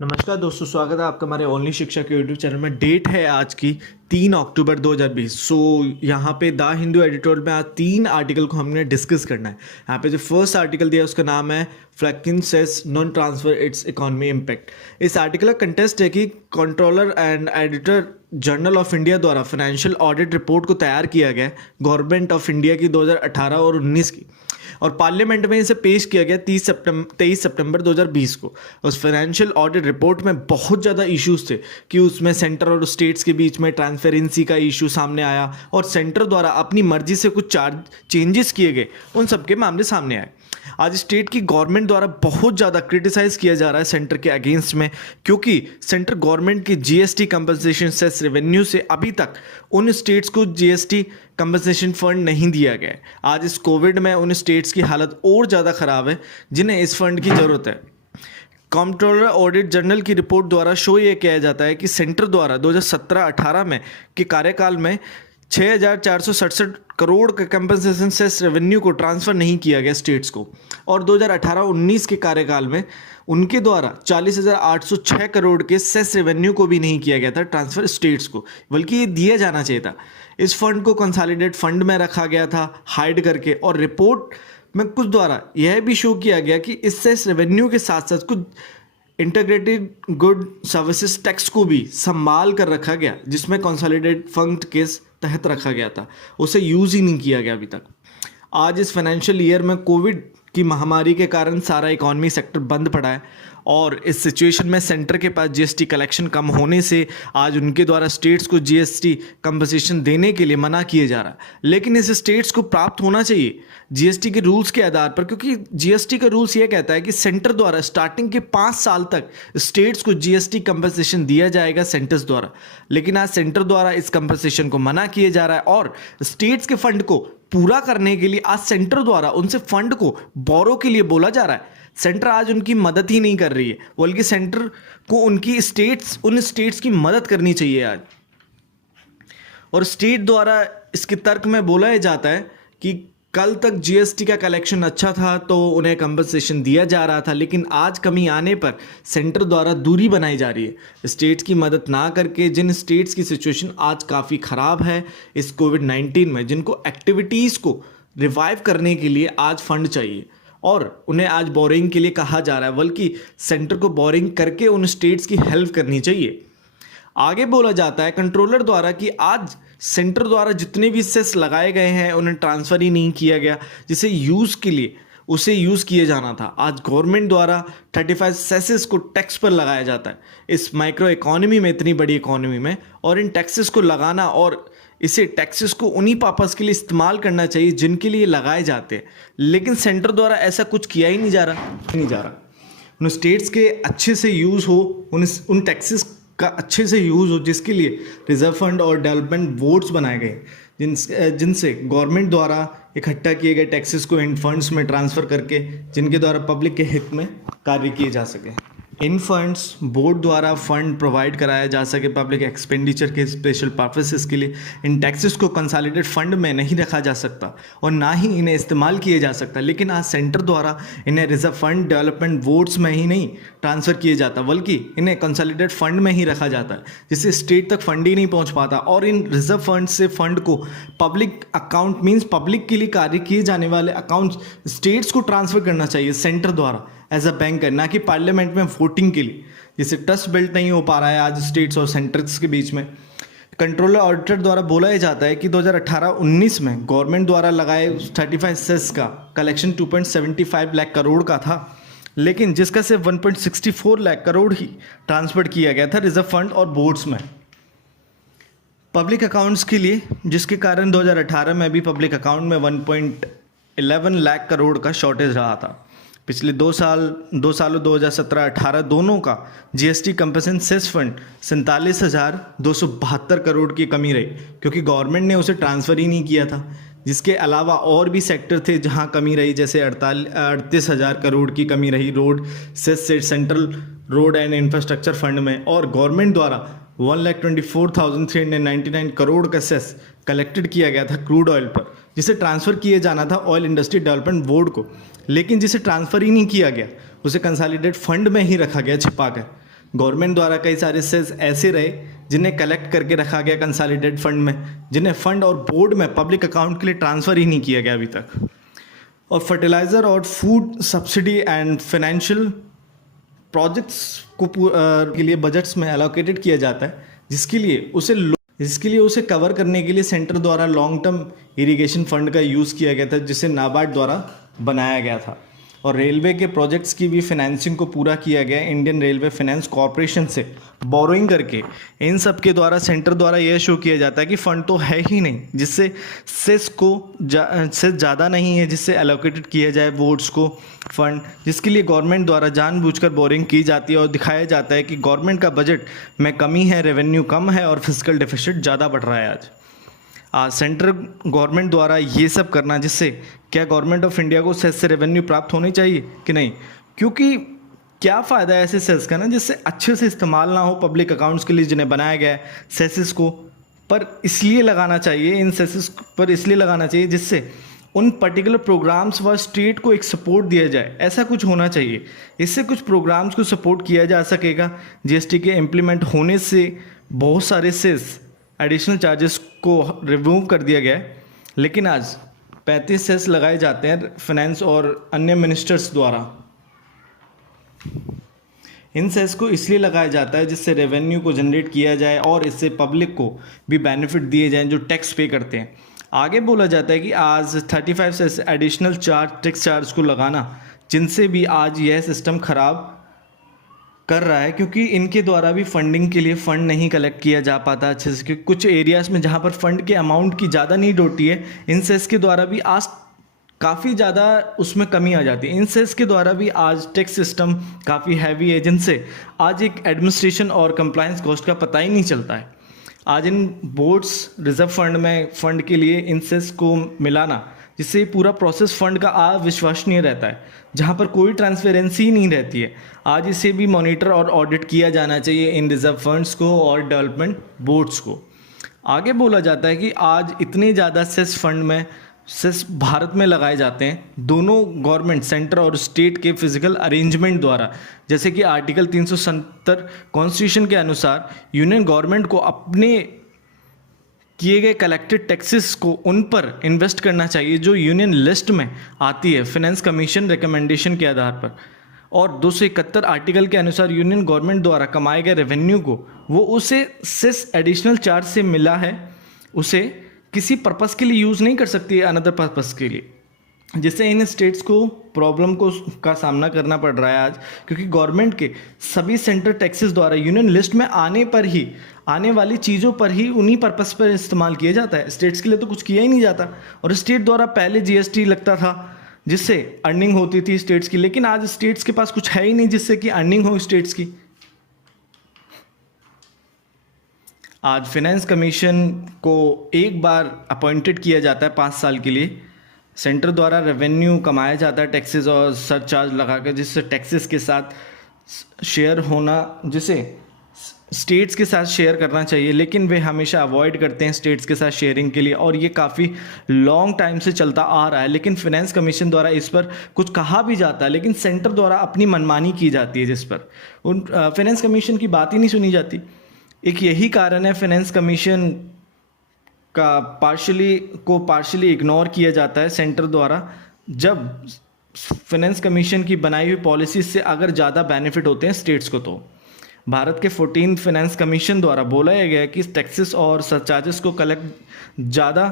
नमस्कार दोस्तों, स्वागत है आपका हमारे ओनली शिक्षा के यूट्यूब चैनल में। डेट है आज की 3 अक्टूबर 2020। यहाँ पे द हिंदू एडिटोरियल में आज 3 आर्टिकल को हमने डिस्कस करना है। यहाँ पे जो फर्स्ट आर्टिकल दिया है उसका नाम है फ्लैकिन सेस non transfer its economy impact. इस आर्टिकल का कंटेस्ट है कि comptroller and auditor general of India द्वारा फाइनेंशियल ऑडिट रिपोर्ट को तैयार किया गया गवर्नमेंट ऑफ इंडिया की 2018 और 19 की, और पार्लियामेंट में इसे पेश किया गया 23 सितंबर 2020 को। उस फाइनेंशियल ऑडिट रिपोर्ट में बहुत ज़्यादा इश्यूज थे कि उसमें सेंटर और स्टेट्स के बीच में ट्रांसपेरेंसी का इशू सामने आया और सेंटर द्वारा अपनी मर्जी से कुछ चेंजेस किए गए, उन सब के मामले सामने आए। आज स्टेट की गवर्नमेंट द्वारा बहुत ज़्यादा क्रिटिसाइज किया जा रहा है सेंटर के अगेंस्ट में, क्योंकि सेंटर गवर्नमेंट की जीएसटी कंपनसेशन सेस रेवेन्यू से अभी तक उन स्टेट्स को जीएसटी कंपनसेशन फंड नहीं दिया गया है। आज इस कोविड में उन स्टेट्स की हालत और ज़्यादा ख़राब है जिन्हें इस फंड की ज़रूरत है। कंट्रोलर ऑडिट जर्नल की रिपोर्ट द्वारा शो ये किया जाता है कि सेंटर द्वारा 2017-18 में के कार्यकाल में 6,467 करोड़ का कंपनसेशन सेस रेवेन्यू को ट्रांसफ़र नहीं किया गया स्टेट्स को, और 2018-19 के कार्यकाल में उनके द्वारा 40,806 करोड़ के सेस रेवेन्यू को भी नहीं किया गया था ट्रांसफ़र स्टेट्स को, बल्कि ये दिया जाना चाहिए था। इस फंड को कंसोलिडेट फंड में रखा गया था हाइड करके, और रिपोर्ट में कुछ द्वारा यह भी शो किया गया कि इस सेस रेवेन्यू के साथ साथ कुछ इंटीग्रेटेड गुड सर्विसेज टैक्स को भी संभाल कर रखा गया, जिसमें कंसोलिडेट फंड के तहत रखा गया था, उसे यूज़ ही नहीं किया गया अभी तक। आज इस फाइनेंशियल ईयर में कोविड की महामारी के कारण सारा इकोनॉमी सेक्टर बंद पड़ा है, और इस सिचुएशन में सेंटर के पास जीएसटी कलेक्शन कम होने से आज उनके द्वारा स्टेट्स को जीएसटी कंपनसेशन देने के लिए मना किए जा रहा है। लेकिन इस स्टेट्स को प्राप्त होना चाहिए जीएसटी के रूल्स के आधार पर, क्योंकि जीएसटी का रूल्स ये कहता है कि सेंटर द्वारा स्टार्टिंग के 5 साल तक स्टेट्स को जीएसटी कंपनसेशन दिया जाएगा सेंटर्स द्वारा। लेकिन आज सेंटर द्वारा इस कंपनसेशन को मना किए जा रहा है, और स्टेट्स के फंड को पूरा करने के लिए आज सेंटर द्वारा उनसे फंड को बोरो के लिए बोला जा रहा है। सेंटर आज उनकी मदद ही नहीं कर रही है, बल्कि सेंटर को उन स्टेट्स की मदद करनी चाहिए आज। और स्टेट द्वारा इसके तर्क में बोला जाता है कि कल तक जीएसटी का कलेक्शन अच्छा था तो उन्हें कंपनसेशन दिया जा रहा था, लेकिन आज कमी आने पर सेंटर द्वारा दूरी बनाई जा रही है स्टेट्स की मदद ना करके। जिन स्टेट्स की सिचुएशन आज काफ़ी ख़राब है इस कोविड-19 में, जिनको एक्टिविटीज़ को रिवाइव करने के लिए आज फंड चाहिए, और उन्हें आज बोरिंग के लिए कहा जा रहा है, बल्कि सेंटर को बोरिंग करके उन स्टेट्स की हेल्प करनी चाहिए। आगे बोला जाता है कंट्रोलर द्वारा कि आज सेंटर द्वारा जितने भी सेस लगाए गए हैं उन्हें ट्रांसफ़र ही नहीं किया गया, जिसे यूज़ के लिए उसे यूज़ किए जाना था। आज गवर्नमेंट द्वारा 35 सेसेस को टैक्स पर लगाया जाता है इस माइक्रो इकोनॉमी में, इतनी बड़ी इकोनॉमी में, और इन टैक्सेस को लगाना और इसे टैक्सेस को उन्हीं पर्पस के लिए इस्तेमाल करना चाहिए जिनके लिए लगाए जाते हैं। लेकिन सेंटर द्वारा ऐसा कुछ किया ही नहीं जा रहा। उन स्टेट्स के अच्छे से यूज़ हो, उन टैक्सेस का अच्छे से यूज़ हो, जिसके लिए रिजर्व फंड और डेवलपमेंट बोर्ड्स बनाए गए, जिनसे गवर्नमेंट द्वारा इकट्ठा किए गए टैक्सेस को इन फंड्स में ट्रांसफ़र करके, जिनके द्वारा पब्लिक के हित में कार्य किए जा सके। इन फंड्स बोर्ड द्वारा फंड प्रोवाइड कराया जा सके पब्लिक एक्सपेंडिचर के स्पेशल पर्पसेस के लिए। इन टैक्सेस को कंसोलिडेट फंड में नहीं रखा जा सकता और ना ही इन्हें इस्तेमाल किए जा सकता, लेकिन आज सेंटर द्वारा इन्हें रिजर्व फंड डेवलपमेंट बोर्ड्स में ही नहीं ट्रांसफ़र किए जाता, बल्कि इन्हें कंसोलिडेट फंड में ही रखा जाता है, जिससे स्टेट तक फंड ही नहीं पहुँच पाता। और इन रिजर्व फंड से फंड को पब्लिक अकाउंट मीन्स पब्लिक के लिए कार्य किए जाने वाले अकाउंट्स स्टेट्स को ट्रांसफ़र करना चाहिए सेंटर द्वारा एज अ बैंक है, ना कि पार्लियामेंट में वोटिंग के लिए, जिससे ट्रस्ट बिल्ड नहीं हो पा रहा है आज स्टेट्स और सेंटर्स के बीच में। कंट्रोलर ऑडिटर द्वारा बोला जाता है कि 2018-19 में गवर्नमेंट द्वारा लगाए 35 सेस का कलेक्शन 2.75 लाख करोड़ का था, लेकिन जिसका सिर्फ 1.64 लाख करोड़ ही ट्रांसफर किया गया था रिजर्व फंड और बोर्ड्स में पब्लिक अकाउंट्स के लिए, जिसके कारण 2018 में भी पब्लिक अकाउंट में 1.11 लाख करोड़ का शॉर्टेज रहा था। पिछले 2 सालों 2017-18 दोनों का GST compensation cess fund 47,272 crore की कमी रही, क्योंकि गवर्नमेंट ने उसे ट्रांसफ़र ही नहीं किया था। जिसके अलावा और भी सेक्टर थे जहां कमी रही, जैसे 38,000 करोड़ की कमी रही रोड सेस से central road and infrastructure fund में, और गवर्नमेंट द्वारा 1,24,399 करोड़ का सेस कलेक्टेड किया गया था क्रूड ऑयल पर, जिसे ट्रांसफ़र किए जाना था ऑयल इंडस्ट्री डेवलपमेंट बोर्ड को, लेकिन जिसे ट्रांसफ़र ही नहीं किया गया, उसे कंसोलिडेट फंड में ही रखा गया छिपा कर। गवर्नमेंट द्वारा कई सारे सेस ऐसे रहे जिन्हें कलेक्ट करके रखा गया कंसोलिडेटेड फंड में, जिन्हें फंड और बोर्ड में पब्लिक अकाउंट के लिए ट्रांसफ़र ही नहीं किया गया अभी तक। और फर्टिलाइज़र और food subsidy and financial projects को के लिए बजट्स में एलोकेटेड किया जाता है, जिसके लिए उसे कवर करने के लिए सेंटर द्वारा लॉन्ग टर्म इरिगेशन फंड का यूज़ किया गया था, जिसे नाबार्ड द्वारा बनाया गया था। और रेलवे के प्रोजेक्ट्स की भी फाइनेंसिंग को पूरा किया गया इंडियन रेलवे फाइनेंस कॉरपोरेशन से बोरोइंग करके। इन सब के द्वारा सेंटर द्वारा यह शो किया जाता है कि फ़ंड तो है ही नहीं जिससे सेस ज़्यादा नहीं है जिससे एलोकेटेड किया जाए बोर्ड्स को फंड, जिसके लिए गवर्नमेंट द्वारा जानबूझकर बोरिंग की जाती है और दिखाया जाता है कि गवर्नमेंट का बजट में कमी है, रेवेन्यू कम है और फिजिकल डेफिसिट ज़्यादा बढ़ रहा है। आज सेंट्रल गवर्नमेंट द्वारा ये सब करना, जिससे क्या गवर्नमेंट ऑफ इंडिया को सेस से रेवेन्यू प्राप्त होनी चाहिए कि नहीं, क्योंकि क्या फ़ायदा है ऐसे सेस का ना जिससे अच्छे से इस्तेमाल ना हो पब्लिक अकाउंट्स के लिए जिन्हें बनाया गया है सेसेस को, पर इसलिए लगाना चाहिए, इन सेसेस पर इसलिए लगाना चाहिए जिससे उन पर्टिकुलर प्रोग्राम्स व स्टेट को एक सपोर्ट दिया जाए। ऐसा कुछ होना चाहिए, इससे कुछ प्रोग्राम्स को सपोर्ट किया जा सकेगा। जीएसटी के इम्प्लीमेंट होने से बहुत सारे सेस एडिशनल चार्जेस को रिमूव कर दिया गया है, लेकिन आज 35 सेस लगाए जाते हैं फाइनेंस और अन्य मिनिस्टर्स द्वारा। इन सेस को इसलिए लगाया जाता है जिससे रेवेन्यू को जनरेट किया जाए और इससे पब्लिक को भी बेनिफिट दिए जाएं जो टैक्स पे करते हैं। आगे बोला जाता है कि आज 35 cess additional charge tax charge को लगाना, जिनसे भी आज यह सिस्टम ख़राब कर रहा है, क्योंकि इनके द्वारा भी फंडिंग के लिए फ़ंड नहीं कलेक्ट किया जा पाता अच्छे से, क्योंकि कुछ एरियाज़ में जहाँ पर फंड के अमाउंट की ज़्यादा नीड होती है, इन सेस के द्वारा भी आज काफ़ी ज़्यादा उसमें कमी आ जाती है। इन सेस के द्वारा भी आज टैक्स सिस्टम काफ़ी हैवी है, जिनसे आज एक एडमिनिस्ट्रेशन और कंप्लायंस कॉस्ट का पता ही नहीं चलता है। आज इन बोर्ड्स रिजर्व फंड में फ़ंड के लिए इन सेस को मिलाना, जिससे पूरा प्रोसेस फंड का अविश्वसनीय रहता है, जहाँ पर कोई ट्रांसपेरेंसी नहीं रहती है। आज इसे भी मॉनिटर और ऑडिट किया जाना चाहिए इन रिजर्व फंड्स को और डेवलपमेंट बोर्ड्स को। आगे बोला जाता है कि आज इतने ज़्यादा सेस फंड में सेस भारत में लगाए जाते हैं, दोनों गवर्नमेंट सेंटर और स्टेट के फिजिकल अरेंजमेंट द्वारा, जैसे कि आर्टिकल 370 कॉन्स्टिट्यूशन के अनुसार यूनियन गवर्नमेंट को अपने किए गए कलेक्टेड टैक्सेस को उन पर इन्वेस्ट करना चाहिए जो यूनियन लिस्ट में आती है फाइनेंस कमीशन रिकमेंडेशन के आधार पर। और 271 आर्टिकल के अनुसार यूनियन गवर्नमेंट द्वारा कमाए गए रेवेन्यू को वो उसे सेस एडिशनल चार्ज से मिला है, उसे किसी पर्पस के लिए यूज़ नहीं कर सकती है अनदर पर्पस के लिए, जिससे इन स्टेट्स को प्रॉब्लम का सामना करना पड़ रहा है आज, क्योंकि गवर्नमेंट के सभी सेंटर टैक्सेस द्वारा यूनियन लिस्ट में आने वाली चीज़ों पर ही उन्हीं पर्पस पर इस्तेमाल किया जाता है। स्टेट्स के लिए तो कुछ किया ही नहीं जाता। और स्टेट द्वारा पहले जीएसटी लगता था जिससे अर्निंग होती थी स्टेट्स की, लेकिन आज स्टेट्स के पास कुछ है ही नहीं जिससे कि अर्निंग हो स्टेट्स की। आज फाइनेंस कमीशन को एक बार अपॉइंटेड किया जाता है 5 साल के लिए। सेंटर द्वारा रेवेन्यू कमाया जाता है टैक्सेस और सरचार्ज लगाकर, जिससे टैक्सेस के साथ शेयर होना, जिसे स्टेट्स के साथ शेयर करना चाहिए, लेकिन वे हमेशा अवॉइड करते हैं स्टेट्स के साथ शेयरिंग के लिए, और ये काफ़ी लॉन्ग टाइम से चलता आ रहा है। लेकिन फाइनेंस कमीशन द्वारा इस पर कुछ कहा भी जाता है, लेकिन सेंटर द्वारा अपनी मनमानी की जाती है, जिस पर उन फाइनेंस कमीशन की बात ही नहीं सुनी जाती। एक यही कारण है फाइनेंस कमीशन का पार्शली इग्नोर किया जाता है सेंटर द्वारा, जब फाइनेंस कमीशन की बनाई हुई पॉलिसी से अगर ज़्यादा बेनिफिट होते हैं स्टेट्स को। तो भारत के 14 फाइनेंस कमीशन द्वारा बोला गया कि टैक्सेस और सरचार्जेस को कलेक्ट ज़्यादा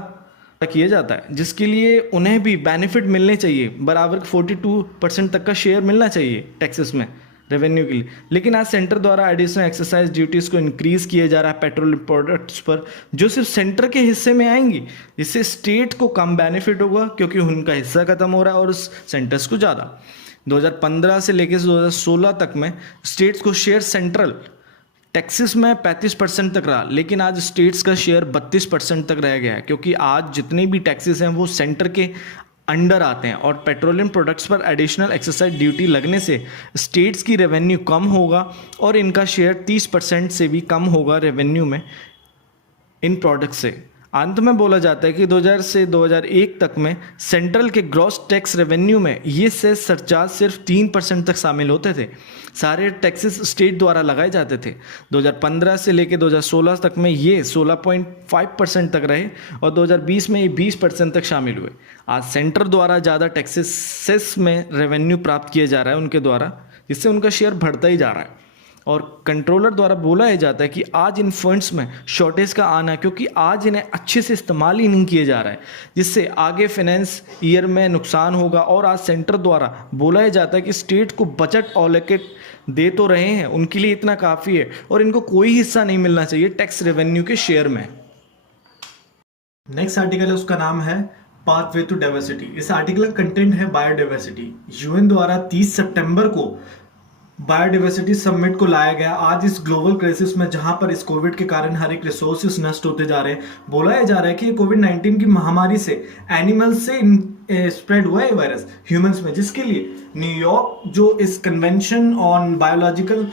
किया जाता है, जिसके लिए उन्हें भी बेनिफिट मिलने चाहिए, बराबर 42% तक का शेयर मिलना चाहिए टैक्सेस में रेवेन्यू के लिए। लेकिन आज सेंटर द्वारा एडिशनल एक्साइज ड्यूटीज़ को इंक्रीज़ किया जा रहा है पेट्रोल प्रोडक्ट्स पर, जो सिर्फ सेंटर के हिस्से में आएंगी, इससे स्टेट को कम बेनिफिट होगा क्योंकि उनका हिस्सा खत्म हो रहा है और सेंटर्स को ज़्यादा। 2015 से लेकर 2016 तक में स्टेट्स को शेयर सेंट्रल टैक्सेस में 35% तक रहा, लेकिन आज स्टेट्स का शेयर 32% तक रह गया है, क्योंकि आज जितने भी टैक्सेस हैं वो सेंटर के अंडर आते हैं, और पेट्रोलियम प्रोडक्ट्स पर एडिशनल एक्साइज ड्यूटी लगने से स्टेट्स की रेवेन्यू कम होगा और इनका शेयर 30% से भी कम होगा रेवेन्यू में इन प्रोडक्ट्स से। अंत में बोला जाता है कि 2000 से 2001 तक में सेंट्रल के ग्रॉस टैक्स रेवेन्यू में ये सेस सरचार्ज सिर्फ 3% तक शामिल होते थे। सारे टैक्सेस स्टेट द्वारा लगाए जाते थे। 2015 से लेकर 2016 तक में ये 16.5% तक रहे और 2020 में ये 20% तक शामिल हुए। आज सेंटर द्वारा ज़्यादा टैक्सेस सेस में रेवेन्यू प्राप्त किया जा रहा है उनके द्वारा, जिससे उनका शेयर बढ़ता ही जा रहा है। और कंट्रोलर द्वारा बोला ही जाता है कि आज इन फंड्स में शॉर्टेज का आना है, क्योंकि आज इन्हें अच्छे से इस्तेमाल ही नहीं किया जा रहा है, जिससे आगे फाइनेंस ईयर में नुकसान होगा। और आज सेंटर द्वारा बोला ही जाता है कि स्टेट को बजट ऑलोकेट दे तो रहे हैं, उनके लिए इतना काफ़ी है और इनको कोई हिस्सा नहीं मिलना चाहिए टैक्स रेवेन्यू के शेयर में। नेक्स्ट आर्टिकल है, उसका नाम है पाथवे टू डाइवर्सिटी। इस आर्टिकल का कंटेंट है बायोडाइवर्सिटी। यूएन द्वारा 30 सितंबर को बायोडाइवर्सिटी समिट को लाया गया। आज इस ग्लोबल क्राइसिस में, जहां पर इस कोविड के कारण हर एक रिसोर्सेस नष्ट होते जा रहे हैं, बोला जा रहा है कि कोविड-19 की महामारी से एनिमल से स्प्रेड हुआ है वायरस ह्यूमंस में, जिसके लिए न्यूयॉर्क जो इस कन्वेंशन ऑन बायोलॉजिकल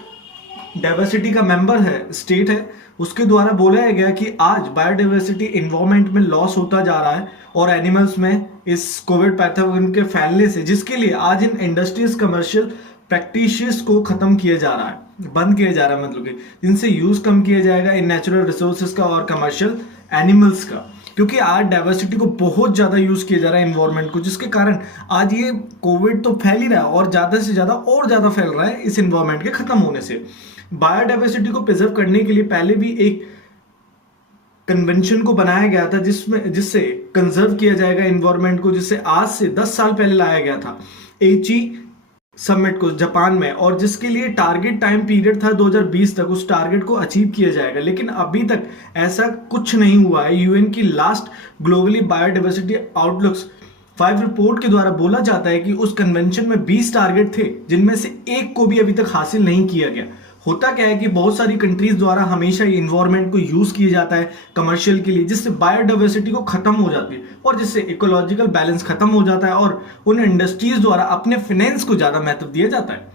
डाइवर्सिटी का मेंबर है, स्टेट है, उसके द्वारा बोला गया कि आज बायोडाइवर्सिटी इन्वायरमेंट में लॉस होता जा रहा है और एनिमल्स में इस कोविड पैथोजन के फैलने से, जिसके लिए आज इन इंडस्ट्रीज कमर्शियल प्रैक्टिसेस को खत्म किया जा रहा है, बंद किया जा रहा है, मतलब कि जिनसे यूज कम किया जाएगा इन नेचुरल रिसोर्सेज का और कमर्शियल एनिमल्स का, क्योंकि आज डाइवर्सिटी को बहुत ज्यादा यूज किया जा रहा है इन्वायरमेंट को, जिसके कारण आज ये कोविड तो फैल ही रहा है और ज्यादा से ज्यादा और ज्यादा फैल रहा है इस इन्वायरमेंट के खत्म होने से। बायोडाइवर्सिटी को प्रिजर्व करने के लिए पहले भी एक कन्वेंशन को बनाया गया था, जिससे कंजर्व किया जाएगा इन्वायरमेंट को, जिससे आज से 10 साल पहले लाया गया था एची समिट को जापान में, और जिसके लिए टारगेट टाइम पीरियड था 2020 तक उस टारगेट को अचीव किया जाएगा। लेकिन अभी तक ऐसा कुछ नहीं हुआ है। यूएन की last globally biodiversity outlooks 5 report के द्वारा बोला जाता है कि उस कन्वेंशन में 20 टारगेट थे, जिनमें से एक को भी अभी तक हासिल नहीं किया गया। होता क्या है कि बहुत सारी कंट्रीज द्वारा हमेशा इन्वायरमेंट को यूज किया जाता है कमर्शियल के लिए, जिससे बायोडाइवर्सिटी को खत्म हो जाती है और जिससे इकोलॉजिकल बैलेंस खत्म हो जाता है और उन इंडस्ट्रीज द्वारा अपने फाइनेंस को ज्यादा महत्व दिया जाता है।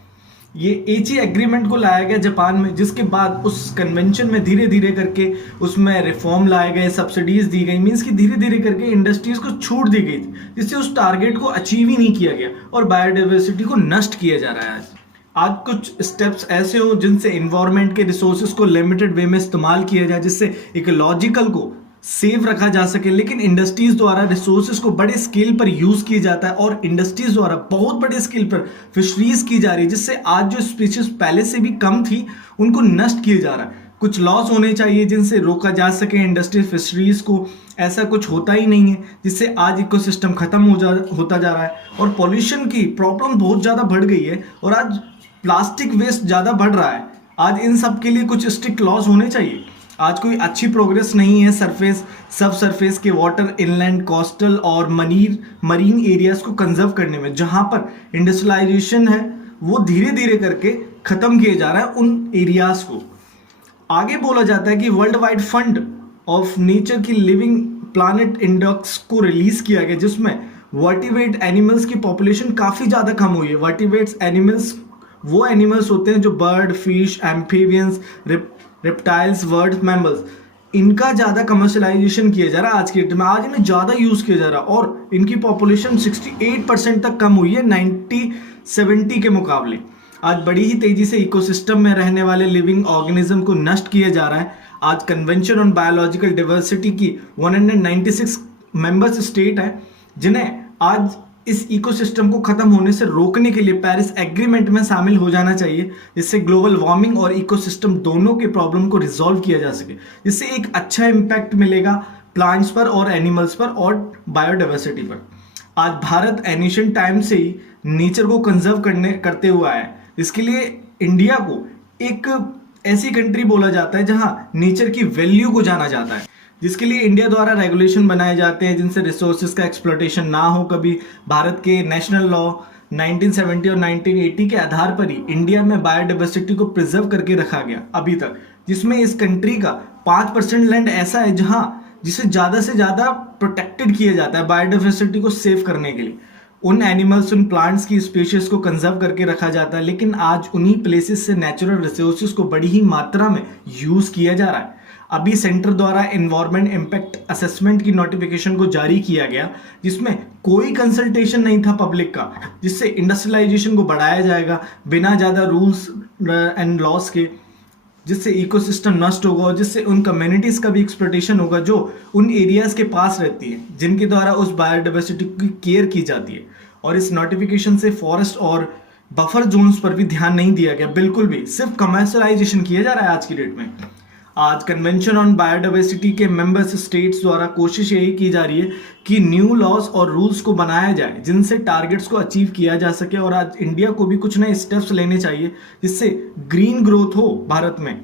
ये एची एग्रीमेंट को लाया गया जापान में, जिसके बाद उस कन्वेंशन में धीरे धीरे करके उसमें रिफॉर्म लाए गए, सब्सिडीज दी गई, मीन्स कि धीरे धीरे करके इंडस्ट्रीज को छूट दी गई थी, जिससे उस टारगेट को अचीव ही नहीं किया गया और बायोडाइवर्सिटी को नष्ट किया जा रहा है। आज कुछ स्टेप्स ऐसे हो जिनसे इन्वायरमेंट के रिसोर्सेज को लिमिटेड वे में इस्तेमाल किया जाए, जिससे इकोलॉजिकल को सेव रखा जा सके। लेकिन इंडस्ट्रीज द्वारा रिसोर्सेज को बड़े स्केल पर यूज किया जाता है और इंडस्ट्रीज द्वारा बहुत बड़े स्केल पर फिशरीज की जा रही है, जिससे आज जो स्पीशीज पहले से भी कम थी उनको नष्ट किया जा रहा है। कुछ लॉस होने चाहिए जिनसे रोका जा सके इंडस्ट्री फिशरीज को, ऐसा कुछ होता ही नहीं है, जिससे आज इकोसिस्टम खत्म होता जा रहा है और पॉल्यूशन की प्रॉब्लम बहुत ज्यादा बढ़ गई है और आज प्लास्टिक वेस्ट ज्यादा बढ़ रहा है। आज इन सब के लिए कुछ स्ट्रिक्ट लॉज होने चाहिए। आज कोई अच्छी प्रोग्रेस नहीं है सरफेस, सब सरफेस के वाटर, इनलैंड, कोस्टल और मरीन एरियाज को कंजर्व करने में, जहां पर इंडस्ट्रियलाइजेशन है वो धीरे धीरे करके खत्म किए जा रहा है उन एरियाज को। आगे बोला जाता है कि world wide fund of nature की लिविंग प्लानिट इंडेक्स को रिलीज किया गया, जिसमें वर्टिब्रेट एनिमल्स की पॉपुलेशन काफी ज्यादा कम हुई है। वर्टिब्रेट्स एनिमल्स वो एनिमल्स होते हैं जो bird, fish, amphibians, reptiles, words, mammals, इनका ज्यादा कमर्शलाइजेशन किया जा रहा है आज के डेट में। आज इन्हें ज्यादा यूज किया जा रहा है और इनकी पॉपुलेशन 68% तक कम हुई है 1970 के मुकाबले। आज बड़ी ही तेजी से इकोसिस्टम में रहने वाले लिविंग ऑर्गेनिज्म को नष्ट किया जा रहा है। आज कन्वेंशन ऑन बायोलॉजिकल डाइवर्सिटी की 196 मेंबर्स स्टेट है, जिन्हें आज इस इकोसिस्टम को खत्म होने से रोकने के लिए पेरिस एग्रीमेंट में शामिल हो जाना चाहिए, जिससे ग्लोबल वार्मिंग और इकोसिस्टम दोनों के प्रॉब्लम को रिजॉल्व किया जा सके, जिससे एक अच्छा इंपैक्ट मिलेगा प्लांट्स पर और एनिमल्स पर और बायोडाइवर्सिटी पर। आज भारत एनिशियंट टाइम से ही नेचर को कंजर्व करते हुआ है। इसके लिए इंडिया को एक ऐसी कंट्री बोला जाता है जहां नेचर की वैल्यू को जाना जाता है, जिसके लिए इंडिया द्वारा रेगुलेशन बनाए जाते हैं जिनसे रिसोर्सेज का एक्सप्लॉयटेशन ना हो कभी। भारत के नेशनल लॉ 1970 और 1980 के आधार पर ही इंडिया में बायोडाइवर्सिटी को प्रिजर्व करके रखा गया अभी तक, जिसमें इस कंट्री का 5% लैंड ऐसा है जिसे ज्यादा से ज्यादा प्रोटेक्टेड किया जाता है बायोडाइवर्सिटी को सेव करने के लिए। उन एनिमल्स, उन प्लांट्स की स्पीशीज को कंजर्व करके रखा जाता है, लेकिन आज उन्हीं प्लेसेस से नेचुरल रिसोर्सेज को बड़ी ही मात्रा में यूज किया जा रहा है। अभी सेंटर द्वारा एनवायरमेंट इम्पैक्ट असेसमेंट की नोटिफिकेशन को जारी किया गया, जिसमें कोई कंसल्टेशन नहीं था पब्लिक का, जिससे इंडस्ट्रियलाइजेशन को बढ़ाया जाएगा बिना ज़्यादा रूल्स एंड लॉस के, जिससे इकोसिस्टम नष्ट होगा और जिससे उन कम्युनिटीज का भी एक्सप्लॉयटेशन होगा जो उन एरियाज के पास रहती है, जिनके द्वारा उस बायोडाइवर्सिटी की केयर की जाती है। और इस नोटिफिकेशन से फॉरेस्ट और बफर जोन्स पर भी ध्यान नहीं दिया गया, बिल्कुल भी, सिर्फ कमर्शलाइजेशन किया जा रहा है आज की डेट में। आज कन्वेंशन ऑन बायोडाइवर्सिटी के मेंबर्स स्टेट्स द्वारा कोशिश यही की जा रही है कि न्यू लॉज और रूल्स को बनाया जाए जिनसे टारगेट्स को अचीव किया जा सके। और आज इंडिया को भी कुछ नए स्टेप्स लेने चाहिए जिससे ग्रीन ग्रोथ हो भारत में,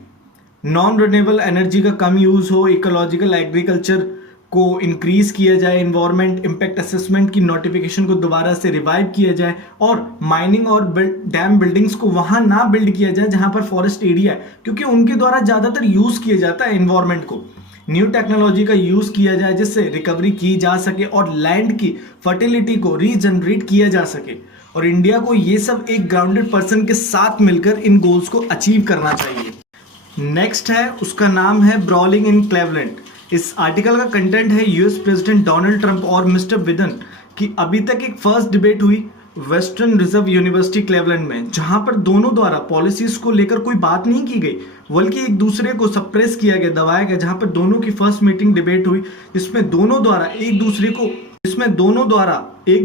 नॉन रिन्यूएबल एनर्जी का कम यूज हो, इकोलॉजिकल एग्रीकल्चर को इंक्रीज किया जाए, इन्वायरमेंट इम्पैक्ट असेसमेंट की नोटिफिकेशन को दोबारा से रिवाइव किया जाए और माइनिंग और डैम बिल्डिंग्स को वहां ना बिल्ड किया जाए जहां पर फॉरेस्ट एरिया है, क्योंकि उनके द्वारा ज्यादातर यूज किया जाता है इन्वायरमेंट को। न्यू टेक्नोलॉजी का यूज किया जाए जिससे रिकवरी की जा सके और लैंड की फर्टिलिटी को रीजनरेट किया जा सके। और इंडिया को ये सब एक ग्राउंडेड पर्सन के साथ मिलकर इन गोल्स को अचीव करना चाहिए। नेक्स्ट है, उसका नाम है ब्रॉलिंग इन क्लेवलैंड। इस आर्टिकल का कंटेंट है यूएस प्रेसिडेंट डोनाल्ड ट्रंप और मिस्टर बिडेन की अभी तक एक फर्स्ट डिबेट हुई वेस्टर्न रिजर्व यूनिवर्सिटी क्लेवलैंड में, जहां पर दोनों द्वारा पॉलिसीज को लेकर कोई बात नहीं की गई, बल्कि एक दूसरे को सप्रेस किया गया, दबाया गया। जहां पर दोनों की फर्स्ट मीटिंग डिबेट हुई जिसमें दोनों द्वारा एक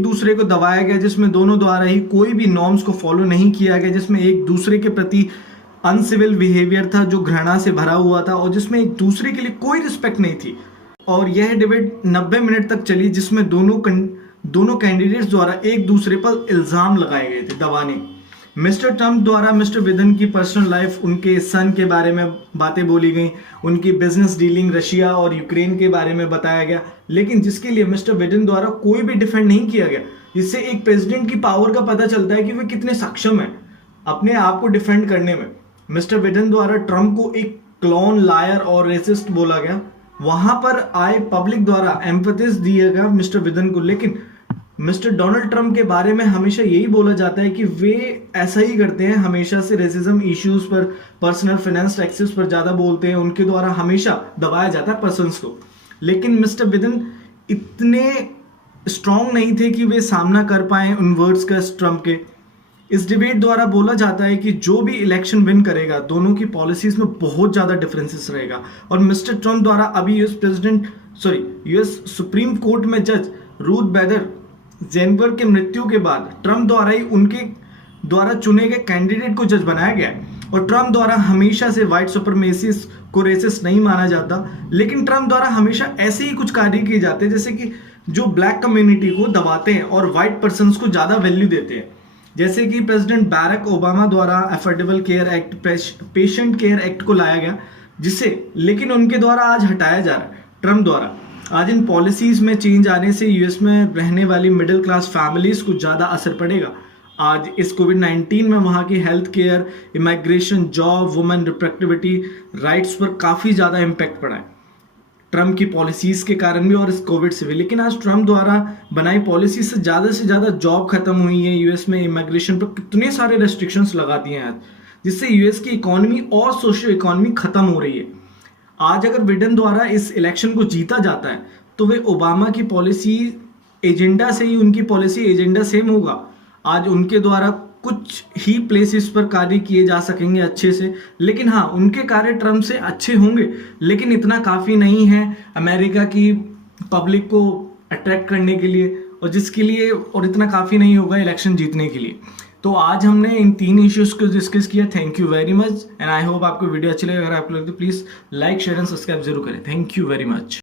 दूसरे को दबाया गया, जिसमें दोनों द्वारा ही कोई भी नॉर्म्स को फॉलो नहीं किया गया, जिसमें एक दूसरे के प्रति अनसिविल बिहेवियर था जो घृणा से भरा हुआ था और जिसमें एक दूसरे के लिए कोई रिस्पेक्ट नहीं थी। और यह डिबेट 90 मिनट तक चली, जिसमें दोनों कैंडिडेट्स द्वारा एक दूसरे पर इल्जाम लगाए गए थे दबाने। मिस्टर ट्रंप द्वारा मिस्टर बिडेन की पर्सनल लाइफ, उनके सन के बारे में बातें बोली गई, उनकी बिजनेस डीलिंग रशिया और यूक्रेन के बारे में बताया गया, लेकिन जिसके लिए मिस्टर बिडेन द्वारा कोई भी डिफेंड नहीं किया गया, जिससे एक प्रेसिडेंट की पावर का पता चलता है कि वे कितने सक्षम है अपने आप को डिफेंड करने में। मिस्टर बिडेन द्वारा ट्रंप को एक क्लोन, लायर और रेसिस्ट बोला गया। वहां पर आए पब्लिक द्वारा एम्पैथीज दिया गया मिस्टर बिडेन को, लेकिन मिस्टर डोनाल्ड ट्रंप के बारे में हमेशा यही बोला जाता है कि वे ऐसा ही करते हैं, हमेशा से रेसिज्म इश्यूज पर, पर्सनल फाइनेंस टैक्सेस पर ज्यादा बोलते हैं, उनके द्वारा हमेशा दबाया जाता है पर्सन्स को। लेकिन मिस्टर बिडेन इतने स्ट्रांग नहीं थे कि वे सामना कर पाए उन वर्ड्स का ट्रंप के। इस डिबेट द्वारा बोला जाता है कि जो भी इलेक्शन विन करेगा, दोनों की पॉलिसीज में बहुत ज्यादा डिफरेंसेस रहेगा। और मिस्टर ट्रंप द्वारा अभी यूएस सुप्रीम कोर्ट में जज रूथ बेदर जिनबर्ग के मृत्यु के बाद ट्रंप द्वारा ही उनके द्वारा चुने गए कैंडिडेट को जज बनाया गया है। और ट्रंप द्वारा हमेशा से व्हाइट सुपरमेसिस को रेसिस्ट नहीं माना जाता, लेकिन ट्रंप द्वारा हमेशा ऐसे ही कुछ कार्य किए जाते हैं जैसे कि जो ब्लैक कम्युनिटी को दबाते हैं और व्हाइट पर्सन को ज्यादा वैल्यू देते हैं। जैसे कि प्रेसिडेंट बैरक ओबामा द्वारा affordable care act, patient care act को लाया गया, जिसे लेकिन उनके द्वारा आज हटाया जा रहा है ट्रंप द्वारा। आज इन पॉलिसीज में चेंज आने से यूएस में रहने वाली मिडिल क्लास फैमिलीज को ज्यादा असर पड़ेगा। आज इस कोविड-19 में वहां की health care, immigration, job, women reproductivity rights पर काफी ज्यादा इम्पैक्ट पड़ा है ट्रंप की पॉलिसीज के कारण भी और इस कोविड से भी। लेकिन आज ट्रंप द्वारा बनाई पॉलिसी से ज्यादा जॉब खत्म हुई है यूएस में। इमिग्रेशन पर कितने सारे रेस्ट्रिक्शंस लगा दिए हैं आज, जिससे यूएस की इकोनॉमी और सोशल इकोनॉमी खत्म हो रही है। आज अगर बिडेन द्वारा इस इलेक्शन को जीता जाता है तो वे ओबामा की पॉलिसी एजेंडा से ही, उनकी पॉलिसी एजेंडा सेम होगा। आज उनके द्वारा कुछ ही प्लेसेस पर कार्य किए जा सकेंगे अच्छे से, लेकिन हाँ, उनके कार्य ट्रंप से अच्छे होंगे, लेकिन इतना काफी नहीं है अमेरिका की पब्लिक को अट्रैक्ट करने के लिए, और जिसके लिए और इतना काफी नहीं होगा इलेक्शन जीतने के लिए। तो आज हमने इन 3 इश्यूज को डिस्कस किया। Thank you very much and I hope आपको वीडियो अच्छी लगे। अगर आपको लगे तो please like, share and subscribe जरूर करें। Thank you very much.